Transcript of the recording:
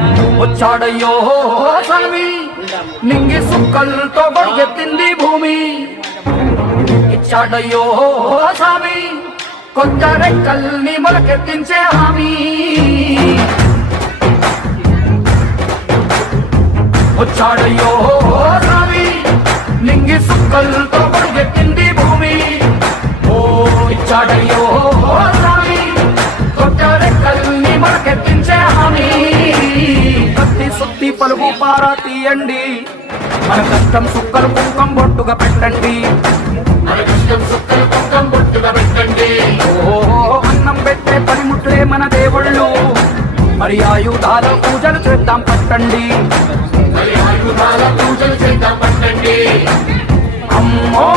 వచ్చాడయ్యో స్వామి నింగి సుక్కలతో బడిగెత్తింది భూమి. ఇచ్చాడయ్యో స్వామి కొత్త రెక్కల్ని మొలకెత్తించే హామీ. వచ్చాడయ్యో స్వామి నింగి సుక్కలతో బడిగెత్తింది భూమి. ఓ ఇచ్చాడయ్యో స్వామి కొత్త రెక్కల్ని మొలకెత్తించే హామీ. కత్తి సుత్తి పలుగు పారా తీయండి, మన కష్టం సుక్కలు కుంకం బొట్టుగా పెట్టండి. మన కష్టం సుక్కలు కుంకం బొట్టుగా పెట్టండి. ఓ అన్నం పెట్టే పనిముట్లే మన దేవుళ్ళు, మరి ఆయుధాల పూజలు చేద్దాం పట్టండి. మరి ఆయుధాల పూజలు చేద్దాం పట్టండి. అమ్మో